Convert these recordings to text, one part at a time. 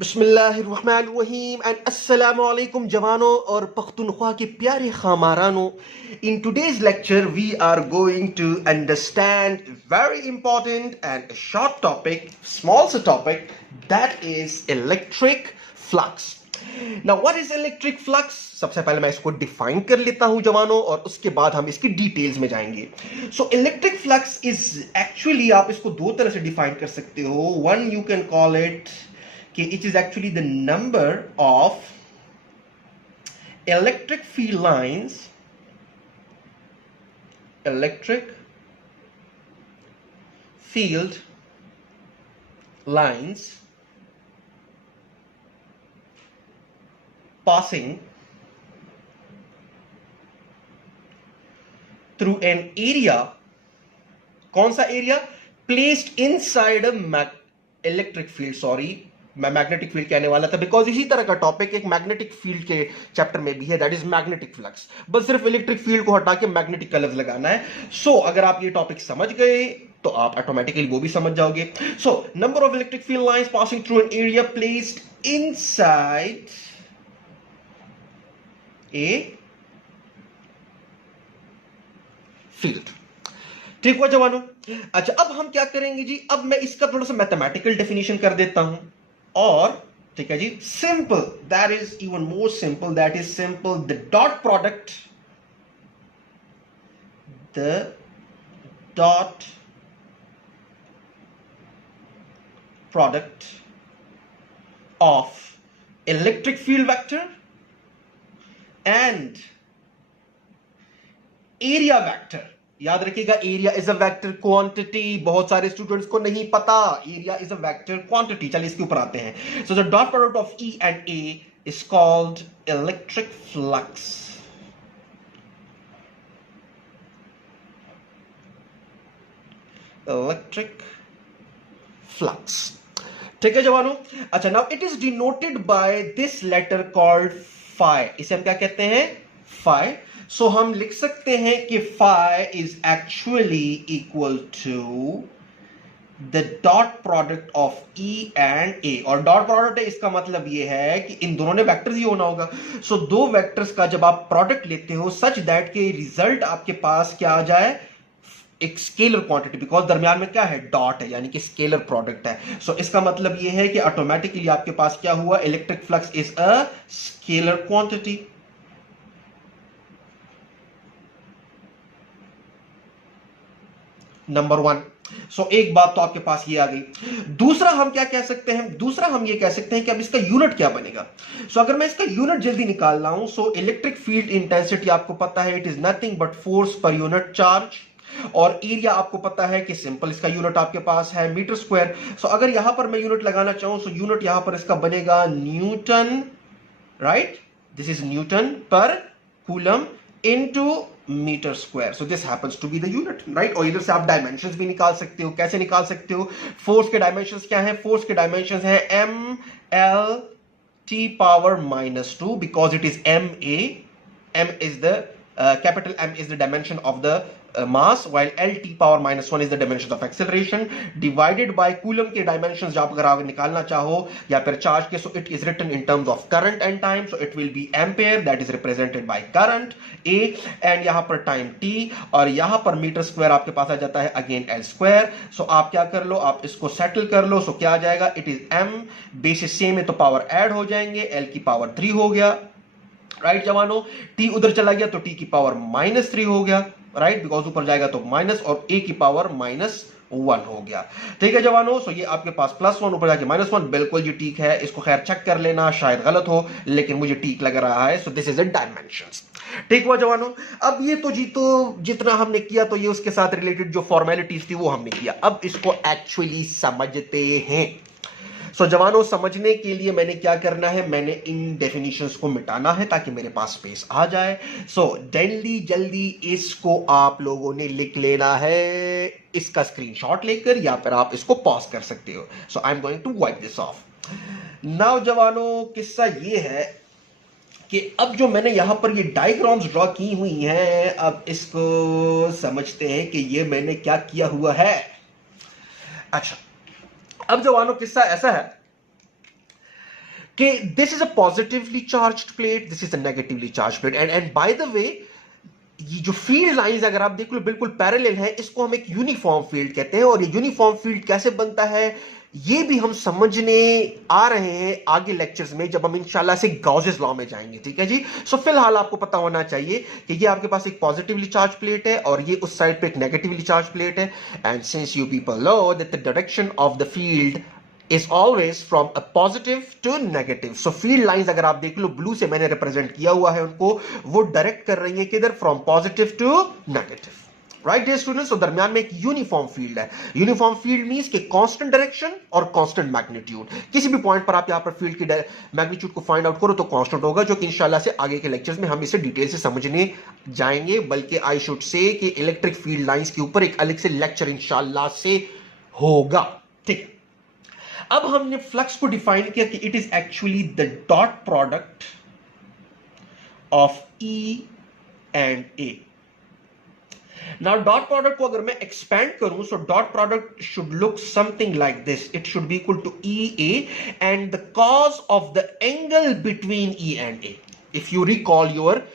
बिस्मिल्लाहिर्रहमानिर्रहीम एंड अस्सलामु अलैकुम जवानों और पख्तूनख्वा के प्यारे खामारानों. In today's lecture we are going to understand a very important and a short topic, small topic, that is electric flux. Now what is electric flux? सबसे पहले मैं इसको डिफाइन कर लेता हूं जवानों और उसके बाद हम इसकी डिटेल्स में जाएंगे. So electric flux is actually, आप इसको दो तरह से डिफाइन कर सकते हो. One, you can call it कि it is actually the number of electric field lines passing through an area. कौन सा area? Placed inside a electric field. Sorry, मैं मैग्नेटिक फील्ड कहने वाला था बिकॉज इसी तरह का टॉपिक एक मैग्नेटिक फील्ड के चैप्टर में भी है, दैट इज मैग्नेटिक फ्लक्स. बस सिर्फ इलेक्ट्रिक फील्ड को हटा के मैग्नेटिक कलर्स लगाना है. सो अगर आप ये टॉपिक समझ गए तो आप ऑटोमेटिकली वो भी समझ जाओगे. So number of electric field lines passing through an area placed inside a field. ठीक हुआ जवानों? अच्छा, अब हम क्या करेंगे जी, अब मैं इसका थोड़ा सा मैथमेटिकल डेफिनेशन कर देता हूं. और ठीक है जी, simple, that is even more simple, that is simple. The dot product of electric field vector and area vector. याद रखिएगा, area is a vector quantity. बहुत सारे स्टूडेंट्स को नहीं पता area is a vector quantity. चलिए इसके ऊपर आते हैं. So the dot product of E and A is called electric flux. Electric flux. ठीक है जवानों? अच्छा, now it is denoted by this letter called phi. इसे हम क्या कहते हैं? फाई. सो हम लिख सकते हैं कि phi is actually equal to the dot product of E and A. और डॉट प्रोडक्ट है, इसका मतलब यह है कि इन दोनों ने वेक्टर्स ही होना होगा. सो दो वेक्टर्स का जब आप प्रोडक्ट लेते हो सच दैट के रिजल्ट आपके पास क्या आ जाए? एक स्केलर क्वांटिटी, बिकॉज दरमियान में क्या है? डॉट है, यानी कि स्केलर प्रोडक्ट है. सो इसका मतलब यह है कि ऑटोमेटिकली आपके पास क्या हुआ? Electric flux is a scalar quantity. Number one. So एक बात तो आपके पास ये आ गई. दूसरा हम क्या कह सकते हैं? दूसरा हम ये कह सकते हैं कि अब इसका यूनिट क्या बनेगा. सो अगर मैं इसका यूनिट जल्दी निकाल रहा हूं, सो इलेक्ट्रिक फील्ड इंटेंसिटी आपको पता है, it is nothing but force per unit charge. और एरिया आपको पता है कि सिंपल, इसका यूनिट आपके पास है मीटर स्क्वायर. सो अगर यहां पर मैं यूनिट लगाना चाहूं, सो यूनिट यहां पर इसका बनेगा newton. Right, this is newton per coulomb into metre square. So this happens to be the unit. Right, और इधर से आप डायमेंशंस भी निकाल सकते हो. कैसे निकाल सकते हो? फोर्स के डायमेंशंस क्या है? फोर्स के डायमेंशंस है M L T power -2 because it is M A. M is the capital M is the dimension of the mass, while L t power -1 is the dimension of acceleration, divided by Coulomb के dimensions जब अगर आप निकालना चाहो या फिर charge के, so it is written in terms of current and time, so it will be ampere, that is represented by current A, and यहाँ पर time t, और यहाँ पर मीटर स्क्वायर आपके पास आ जाता है अगेन L स्क्वायर. सो आप क्या कर लो, आप इसको सेटल कर लो. सो क्या आ जाएगा? It is M, basis same है तो पावर ऐड हो जाएंगे, L की पावर 3 हो गया. राइट जवानों, टी उधर चला गया तो टी की पावर -3 हो गया. राइट, बिकॉज ऊपर जाएगा तो माइनस, और ए की पावर -1 हो गया. ठीक है जवानों? सो ये आपके पास +1 ऊपर जाके -1, बिल्कुल जी ठीक है. इसको खैर चेक कर लेना, शायद गलत हो लेकिन मुझे ठीक लग रहा है. So this is a dimensions. ठीक हुआ जवानों? अब ये तो जी, तो जितना हमने किया तो ये उसके साथ रिलेटेड जो फॉर्मेलिटीज थी वो हमने किया. अब इसको एक्चुअली समझते हैं. सो जवानों, समझने के लिए मैंने क्या करना है? मैंने इन डेफिनेशंस को मिटाना है ताकि मेरे पास स्पेस आ जाए. सो जल्दी जल्दी इसको आप लोगों ने लिख लेना है, इसका स्क्रीनशॉट लेकर, या फिर आप इसको पॉज कर सकते हो. So I am going to wipe this off. Now जवानों, किस्सा ये है कि अब जो मैंने यहां पर ये डायग्राम्स ड्रॉ की हुई हैं, अब इसको समझते हैं कि ये मैंने क्या किया हुआ है. अच्छा, अब जवानों किस्सा ऐसा है कि this is a positively charged plate, this is a negatively charged plate, and by the way ये जो फील्ड लाइंस अगर आप देख लो बिल्कुल पैरेलल है, इसको हम एक यूनिफॉर्म फील्ड कहते हैं। और ये यूनिफॉर्म फील्ड कैसे बनता है ये भी हम समझने आ रहे हैं आगे लेक्चर्स में, जब हम इंशाल्लाह से गॉसेस लॉ में जाएंगे, ठीक है जी। सो फिलहाल आपको पता होना चाहिए कि ये आपके पास एक पॉजिटिवली चार्ज प्लेट है और ये उस साइड पे एक नेगेटिवली चार्ज प्लेट है। And since you people know that the direction of the field is always from a positive to negative. So field lines अगर आप देख लो ब्लू से मैंने रिप्रेजेंट किया हुआ है उनको, वो डायरेक्ट कर रही है किधर, from positive to negative, right dear students. तो दरमियान में एक यूनिफॉर्म फील्ड है। यूनिफॉर्म फील्ड मींस कि कांस्टेंट डायरेक्शन और कांस्टेंट मैग्नीट्यूड। किसी भी पॉइंट पर आप यहां पर फील्ड की मैग्नीट्यूड को फाइंड आउट करो तो कांस्टेंट होगा, जो कि इंशाल्लाह से आगे के लेक्चर्स में हम इसे डिटेल से समझने जाएंगे। बल्कि आई शुड से कि इलेक्ट्रिक फील्ड लाइंस के ऊपर एक अलग से लेक्चर इंशाल्लाह से होगा, ठीक। अब हमने फ्लक्स को डिफाइन किया कि it is actually the dot product of E and A. Now dot product को अगर मैं एक्सपैंड करूं, so dot product should look something like this. It should be equal to E A and the cos of the angle between E and A. If you recall your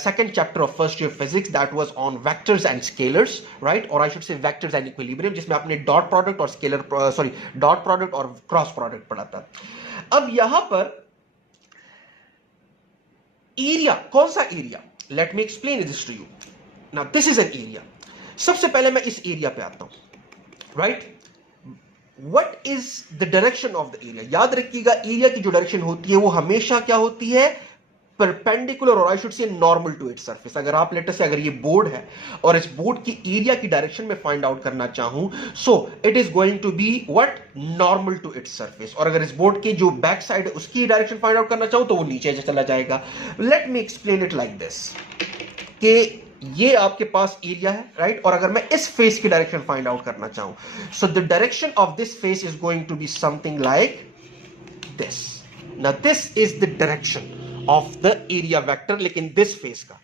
second chapter of first year physics, that was on vectors and scalars, right? Or I should say vectors and equilibrium, जिसमें आपने dot product और scalar dot product और cross product पढ़ा था। अब यहां पर area, कौन सा area, let me explain this to you. Now this is an area. सबसे पहले मैं इस एरिया पे आता हूं, right. What is the direction of the area? याद रखिएगा एरिया की जो डायरेक्शन होती है वो हमेशा क्या होती है, परपेंडिकुलर, और I should say normal to its surface. अगर आप लेटर से अगर ये बोर्ड है और इस बोर्ड की एरिया की डायरेक्शन में फाइंड आउट करना चाहूं, so it is going to be what, normal to its surface. और अगर इस बोर्ड की जो बैक साइड है उसकी डायरेक्शन फाइंड आउट करना चाहूं तो वो नीचे चला जाएगा। Late me explain it like this कि ये आपके पास एरिया है, राइट। और अगर मैं इस फेस की डायरेक्शन फाइंड आउट करना चाहूं, so the direction of this face is going to be something like this. Now this is the direction of the area vector, लेकिन दिस फेस का,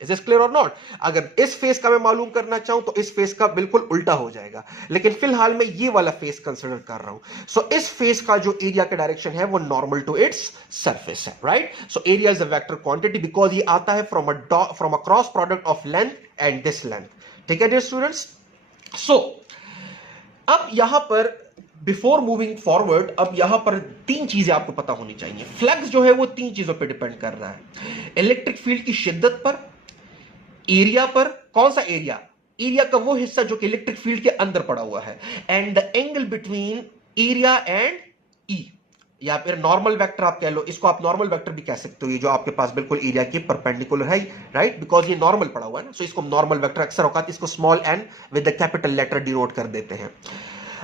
इज दिस क्लियर और not? अगर इस face का मैं मालूम करना चाहूं तो इस फेस का बिल्कुल उल्टा हो जाएगा, लेकिन फिलहाल मैं ये वाला फेस कंसीडर कर रहा हूं। सो इस फेस का जो एरिया का डायरेक्शन है वो नॉर्मल टू इट्स सरफेस है, right. So area is a vector quantity because ये आता है from a cross product of length and this length, ठीक है डियर स्टूडेंट्स। सो अब यहां पर बिफोर मूविंग फॉरवर्ड, अब यहां पर तीन चीजें आपको पता होनी चाहिए। फ्लक्स जो है वो तीन चीजों पे डिपेंड कर रहा है, इलेक्ट्रिक फील्ड की शिद्दत पर, एरिया पर। कौन सा एरिया? एरिया का वो हिस्सा जो कि इलेक्ट्रिक फील्ड के अंदर पड़ा हुआ है, and the angle between area and E, या फिर नॉर्मल वेक्टर आप कह लो, इसको आप नॉर्मल वेक्टर भी कह सकते हो, ये जो आपके पास बिल्कुल एरिया के परपेंडिकुलर है, राइट, बिकॉज ये नॉर्मल पड़ा हुआ है ना। सो इसको नॉर्मल वेक्टर अक्सर औकात इसको small n with the capital letter denote कर देते हैं।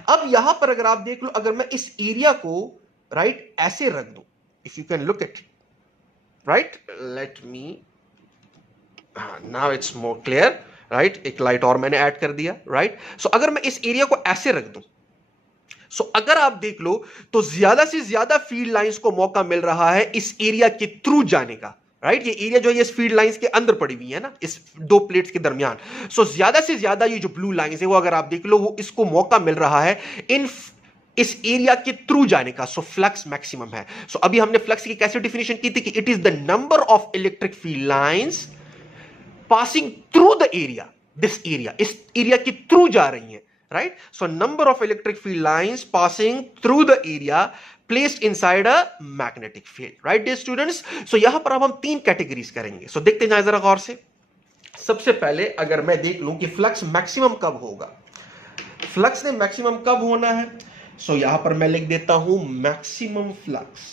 अब यहां पर अगर आप देख लो, अगर मैं इस एरिया को राइट ऐसे रख दूं, if you can look it, right, let me, now it's more clear, right. एक लाइट और मैंने ऐड कर दिया, राइट। सो अगर मैं इस एरिया को ऐसे रख दूं, सो अगर आप देख लो तो ज्यादा से ज्यादा फील्ड लाइंस को मौका मिल रहा है इस एरिया के थ्रू जाने का, राइट। ये एरिया जो है इस फील्ड लाइंस के अंदर पड़ी हुई है ना, इस दो प्लेट्स के दरमियान। सो ज्यादा से ज्यादा ये जो ब्लू लाइंस है वो अगर आप देख लो, वो इसको मौका मिल रहा है इस एरिया के थ्रू जाने का। सो फ्लक्स मैक्सिमम है। सो अभी हमने फ्लक्स की कैसे डिफिनेशन की थी कि it is the number of electric field lines passing through the area, this area, इस एरिया के थ्रू जा रही है, right. So number of electric field lines passing through the area placed inside a magnetic field, right dear students? so यहां पर अब हम तीन कैटेगरीज करेंगे। so देखते जाए जरा गौर से। सबसे पहले अगर मैं देख लूं कि फ्लक्स मैक्सिमम कब होगा, फ्लक्स ने मैक्सिमम कब होना है, so यहां पर मैं लिख देता हूं मैक्सिमम फ्लक्स।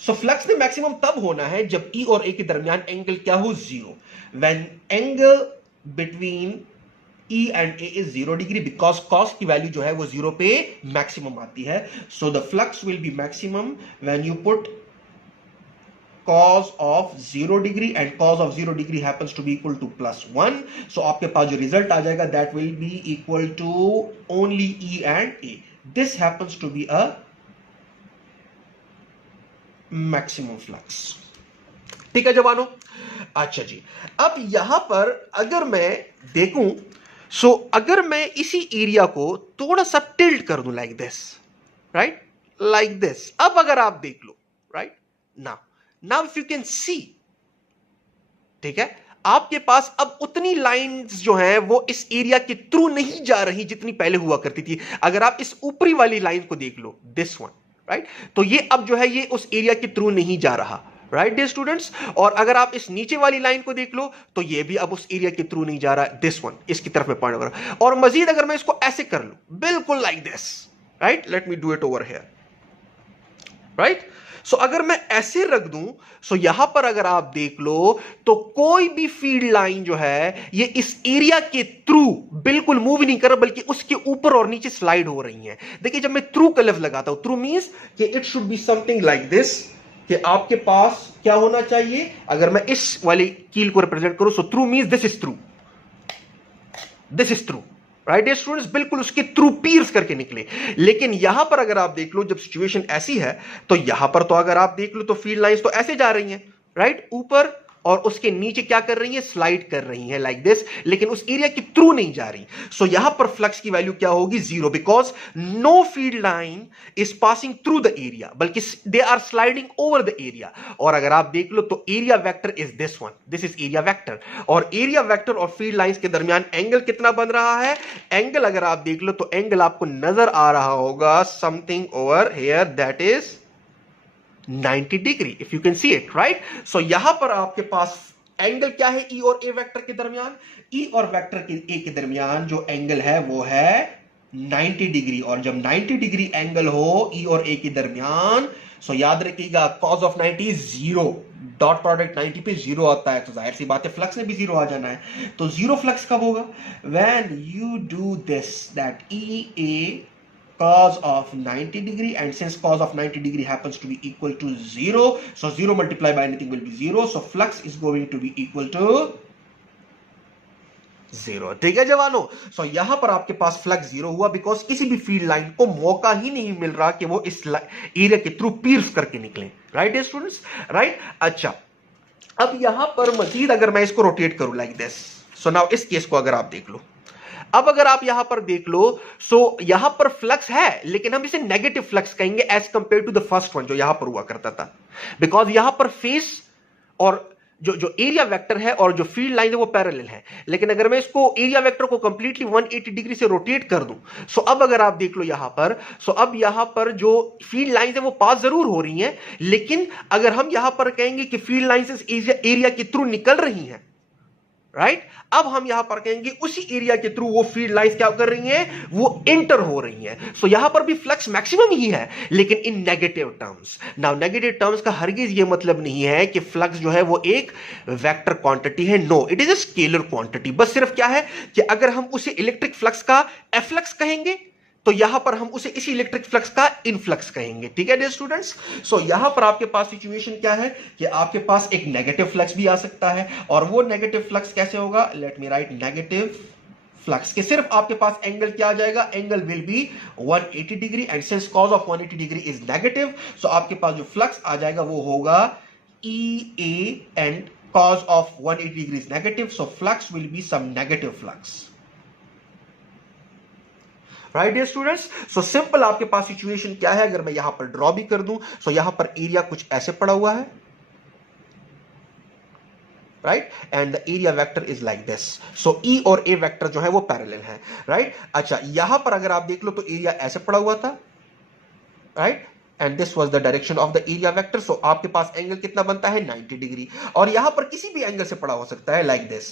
सो फ्लक्स ने मैक्सिमम तब होना है जब ई और ए के दरमियान एंगल क्या हो, zero. When angle between E and A is 0 degree, because cos की वैल्यू जो है वो 0 पे मैक्सिमम आती है। So the flux will be maximum when you put cos of 0 degree and cos of 0 degree happens to be equal to +1. So आपके पास जो रिजल्ट आ जाएगा that will be equal to only E and A. This happens to be a maximum flux. ठीक है जवानों? अच्छा जी, अब यहां पर अगर मैं देखूं सो अगर मैं इसी एरिया को थोड़ा सा टिल्ट कर दूं like this, right, like this, अब अगर आप देख लो, right, now now if you can see, ठीक है, आपके पास अब उतनी लाइंस जो हैं वो इस एरिया के थ्रू नहीं जा रही जितनी पहले हुआ करती थी। अगर आप इस ऊपरी वाली लाइन को देख लो, दिस वन, राइट, तो ये अब जो है ये उस एरिया के थ्रू नहीं जा रहा, राइट डियर स्टूडेंट्स। और अगर आप इस नीचे वाली लाइन को देख लो तो ये भी अब उस एरिया के थ्रू नहीं जा रहा, दिस वन, इसकी तरफ में पॉइंट हो रहा। और मजीद अगर मैं इसको ऐसे कर लूं, बिल्कुल like this, right, let me do it over here, right. So अगर मैं ऐसे रख दूं, सो यहां पर अगर आप देख लो तो कोई भी फील्ड लाइन जो है ये इस एरिया के थ्रू बिल्कुल मूव नहीं कर रहा, बल्कि उसके ऊपर और नीचे स्लाइड हो रही है। देखिए जब मैं थ्रू का लफ्ज लगाता हूं, थ्रू मींस कि it should B something like this, कि आपके पास क्या होना चाहिए, अगर मैं इस वाली कील को रिप्रेजेंट करूं, so through means this is through, this is through, right dear students, बिल्कुल उसके थ्रू पीर्स करके निकले। लेकिन यहां पर अगर आप देख लो, जब सिचुएशन ऐसी है तो यहां पर तो अगर आप देख लो तो फील्ड लाइंस तो ऐसे जा रही हैं, राइट, ऊपर, और उसके नीचे क्या कर रही है, स्लाइड कर रही है लाइक दिस, लेकिन उस एरिया के थ्रू नहीं जा रही। सो यहां पर फ्लक्स की वैल्यू क्या होगी, zero, because no field line is passing through the area, बल्कि they are sliding over the area. और अगर आप देख लो तो area vector is this one, this is area vector, और एरिया वेक्टर और फील्ड लाइंस के दरमियान एंगल कितना बन रहा है, एंगल अगर आप देख लो तो एंगल आपको नजर आ रहा होगा, something over here, that is 90 degree, if you can see it, right. So यहां पर आपके पास एंगल क्या है, ई और ए वेक्टर के दरमियान, ई और वेक्टर के ए के दरमियान जो एंगल है वो है 90 डिग्री। और जब 90 डिग्री एंगल हो ई और ए के दरमियान, सो याद रखिएगा cos of 90 zero, dot product 90 पे जीरो आता है, तो जाहिर सी बात है फ्लक्स में भी जीरो आ जाना है। तो जीरो फ्लक्स कब होगा, when you do this, that E A cos of 90 degree, and since cos of 90 degree happens to be equal to 0, so 0 multiplied by anything will be 0, so flux is going to be equal to 0। ठीक है जवानों, सो यहां पर आपके पास flux 0 हुआ because किसी भी field line को मौका ही नहीं मिल रहा कि वो इस एरिया के थ्रू पीर्स करके निकले, राइट स्टूडेंट्स, राइट। अच्छा, अब यहां पर मजीद अगर मैं इसको रोटेट करूं लाइक दिस, सो नाउ इस केस को अगर आप देख लो, अब अगर आप यहां पर देख लो, सो यहां पर फ्लक्स है लेकिन हम इसे नेगेटिव फ्लक्स कहेंगे as compared to the first one जो यहां पर हुआ करता था, बिकॉज यहां पर फेस और जो एरिया वेक्टर है और जो फील्ड लाइन है वो पैरेलल है। लेकिन अगर मैं इसको एरिया वेक्टर को कंप्लीटली 180 डिग्री से रोटेट कर दूं, सो अब अगर आप देख लो यहां पर, सो अब यहां पर जो फील्ड लाइंस है वो पास जरूर हो रही हैं, लेकिन अगर हम यहां पर कहेंगे कि फील्ड लाइंस एरिया के थ्रू निकल रही हैं, राइट, अब हम यहां पर कहेंगे उसी एरिया के थ्रू वो फील्ड लाइंस क्या कर रही हैं, वो इंटर हो रही हैं। सो यहां पर भी फ्लक्स मैक्सिमम ही है लेकिन in negative terms. Now negative terms का हरगिज ये मतलब नहीं है कि फ्लक्स जो है वो एक वेक्टर क्वांटिटी है, no, it is a scalar quantity. बस सिर्फ क्या है कि अगर हम उसे इलेक्ट्रिक फ्लक्स का एफ्लक्स कहेंगे तो यहां पर हम उसे इसी इलेक्ट्रिक फ्लक्स का इनफ्लक्स कहेंगे, ठीक है डियर स्टूडेंट्स। सो यहां पर आपके पास सिचुएशन क्या है कि आपके पास एक नेगेटिव फ्लक्स भी आ सकता है, और वो नेगेटिव फ्लक्स कैसे होगा, let me write negative flux के सिर्फ आपके पास एंगल क्या आ जाएगा, angle will be 180 degree, and since cos of 180 degree is negative, so आपके पास जो फ्लक्स आ जाएगा वो होगा E A, and cos of 180 degree is negative, so flux will be some negative flux, right dear students. So simple आपके पास situation क्या है, अगर मैं यहां पर ड्रॉ भी कर दूं, सो यहां पर एरिया कुछ ऐसे पड़ा हुआ है, right, and the area vector is like this, so E और ए वेक्टर जो है वो पैरेलल है, राइट। अच्छा, यहां पर अगर आप देख लो तो एरिया ऐसे पड़ा हुआ था, right, and this was the direction of the area vector, so आपके पास एंगल कितना बनता है 90 डिग्री, और यहां पर किसी भी एंगल से पड़ा हो सकता है लाइक दिस,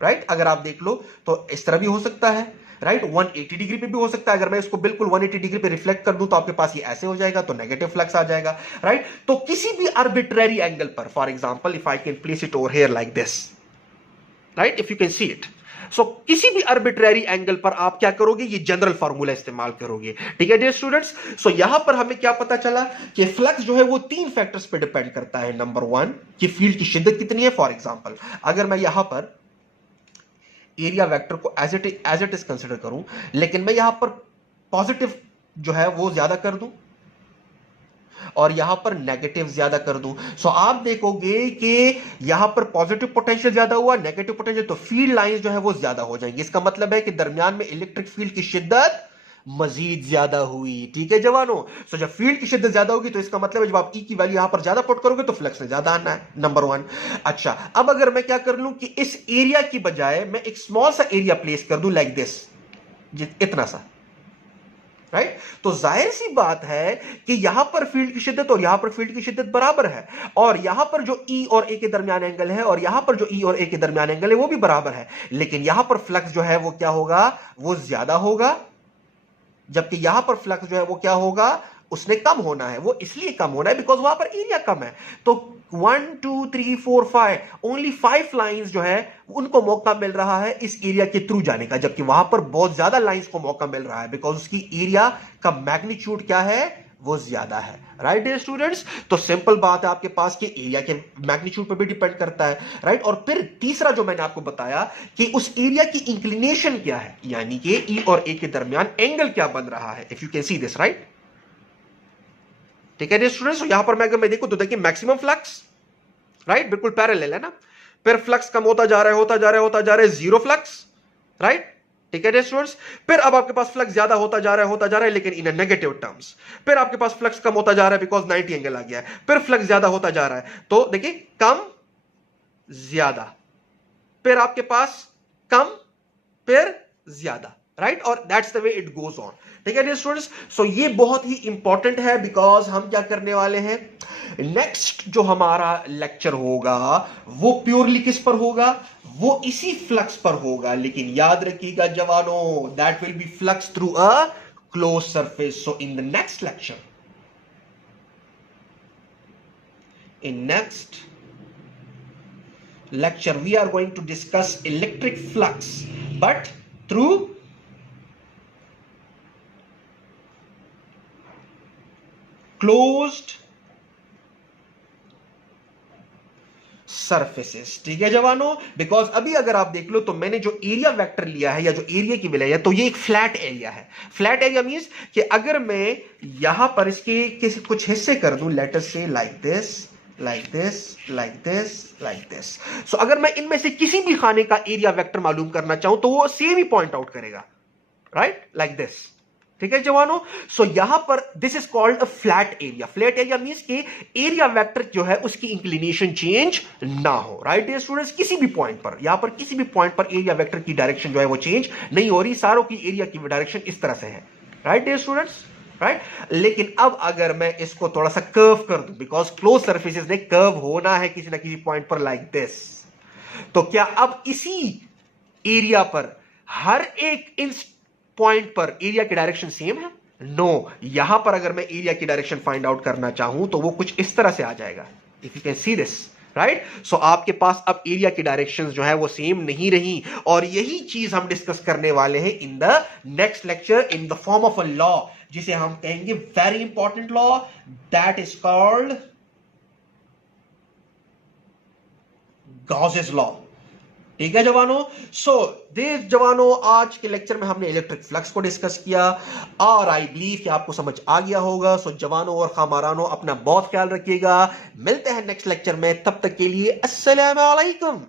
राइट। अगर आप देख लो तो इस तरह भी हो सकता है, राइट, 180 डिग्री पे भी हो सकता है। अगर मैं इसको बिल्कुल 180 डिग्री पे रिफ्लेक्ट कर दूं तो आपके पास ये ऐसे हो जाएगा, तो नेगेटिव फ्लक्स आ जाएगा, राइट। तो किसी भी आर्बिट्रेरी एंगल पर, for example if I can place it over here like this, right, if you can see it, so किसी भी आर्बिट्रेरी एंगल पर आप क्या करोगे, ये जनरल फार्मूला इस्तेमाल करोगे, ठीक है डियर स्टूडेंट्स। सो यहां पर हमें क्या पता चला कि फ्लक्स जो है वो 3 फैक्टर्स पे डिपेंड करता है। नंबर 1 कि फील्ड की शिद्दत कितनी है, फॉर एग्जांपल अगर मैं यहां पर एरिया वेक्टर को एज इट इज कंसिडर करूं, लेकिन मैं यहां पर पॉजिटिव जो है वो ज्यादा कर दूं, और यहां पर नेगेटिव ज्यादा कर दूं, सो आप देखोगे कि यहां पर पॉजिटिव पोटेंशियल ज्यादा हुआ, नेगेटिव पोटेंशियल, तो फील्ड लाइंस जो है वो ज्यादा हो जाएंगी। इसका मतलब है कि दरमियान में इलेक्ट्रिक फील्ड की शिद्दत मजीद ज्यादा हुई। ठीक है जवानों, सो जब फील्ड की शिद्दत ज्यादा होगी तो इसका मतलब है जब आप ई की वैल्यू यहां पर ज्यादा पुट करोगे तो फ्लक्स ने ज्यादा आना है, नंबर वन। अच्छा, अब अगर मैं क्या कर लूं कि इस एरिया की बजाय मैं एक स्मॉल सा एरिया प्लेस कर दूं लाइक दिस, इतना सा, राइट? तो जाहिर सी बात है कि यहां पर फील्ड की शिद्दत और यहां पर फील्ड की शिद्दत बराबर है, और यहां पर जो ई और ए के दरमियान एंगल है और यहां पर जो ई और ए के दरमियान एंगल है वो भी बराबर है, लेकिन यहां पर फ्लक्स जो है वो क्या होगा, वो ज्यादा होगा, जबकि यहां पर फ्लक्स जो है वो क्या होगा, उसने कम होना है। वो इसलिए कम होना है बिकॉज वहां पर एरिया कम है। तो 1 2 3 4 5 ओनली 5 लाइंस जो है उनको मौका मिल रहा है इस एरिया के थ्रू जाने का, जबकि वहां पर बहुत ज्यादा लाइंस को मौका मिल रहा है बिकॉज उसकी एरिया का मैग्नीट्यूड क्या है, वो ज्यादा है। राइट डियर स्टूडेंट्स, तो सिंपल बात है आपके पास कि एरिया के मैग्नीट्यूड पर भी डिपेंड करता है। राइट, और फिर तीसरा जो मैंने आपको बताया कि उस एरिया की इंक्लिनेशन क्या है, यानी कि ई और ए के दरमियान एंगल क्या बन रहा है, if you can see this. Right, ठीक है डियर स्टूडेंट्स, यहां पर मैं देखूं तो देखिए मैक्सिमम फ्लक्स, राइट, बिल्कुल पैरेलल है ना, फिर फ्लक्स कम होता जा रहा है, होता जा रहा है, होता जा रहा है, जीरो फ्लक्स। राइट, ठीक है स्टूडेंट्स, फिर अब आपके पास फ्लक्स ज्यादा होता जा रहा है, होता जा रहा है, लेकिन इन नेगेटिव टर्म्स। फिर आपके पास फ्लक्स कम होता जा रहा है बिकॉज 90 एंगल आ गया है, फिर फ्लक्स ज्यादा होता जा रहा है, तो देखिए कम ज्यादा, फिर आपके पास कम फिर ज्यादा। राइट, और that's the way it goes on. ठीक है स्टूडेंट्स, सो ये बहुत ही इंपॉर्टेंट है बिकॉज हम क्या करने वाले हैं, नेक्स्ट जो हमारा लेक्चर होगा वो प्योरली किस पर होगा, वो इसी फ्लक्स पर होगा, लेकिन याद रखिएगा जवानों, that will be flux through a close surface. So in the next lecture, in next lecture we are going to discuss electric flux but through closed surfaces. ठीक है जवानों, बिकॉज अभी अगर आप देख लो तो मैंने जो एरिया वेक्टर लिया है या जो एरिया की वैल्यू है तो ये एक फ्लैट एरिया है। फ्लैट एरिया मींस कि अगर मैं यहां पर इसके कुछ हिस्से कर दूं, let us say like this, like this, like this, like this, so अगर मैं इनमें से किसी भी खाने का एरिया वेक्टर मालूम करना चाहूं तो वो सेम ही पॉइंट आउट करेगा, राइट, लाइक दिस। ठीक है जवानों, सो यहां पर this is called a flat area. Flat area means कि एरिया वेक्टर जो है उसकी इंक्लिनेशन चेंज ना हो। राइट डियर स्टूडेंट्स, किसी भी पॉइंट पर, यहां पर किसी भी पॉइंट पर एरिया वेक्टर की डायरेक्शन जो है वो चेंज नहीं हो रही, सारों की एरिया की डायरेक्शन इस तरह से है। राइट डियर स्टूडेंट्स, राइट, लेकिन अब अगर मैं इसको थोड़ा सा कर्व कर दूं, बिकॉज क्लोज सर्फेसेस ने कर्व होना है किसी ना किसी पॉइंट पर लाइक दिस, तो क्या अब इसी एरिया पर हर एक इन पॉइंट पर एरिया की डायरेक्शन सेम है? नो, यहां पर अगर मैं एरिया की डायरेक्शन फाइंड आउट करना चाहूं तो वो कुछ इस तरह से आ जाएगा, if you can see this. Right, so आपके पास अब एरिया की डायरेक्शंस जो है वो सेम नहीं रही, और यही चीज हम डिस्कस करने वाले हैं in the next lecture in the form of a law, जिसे हम कहेंगे very important law, that is called Gauss's law. ठीक है जवानों, सो दिस जवानों, आज के लेक्चर में हमने इलेक्ट्रिक फ्लक्स को डिस्कस किया और आई बिलीव कि आपको समझ आ गया होगा। सो जवानों और खामारानों, अपना बहुत ख्याल रखिएगा, मिलते हैं नेक्स्ट लेक्चर में, तब तक के लिए अस्सलाम वालेकुम।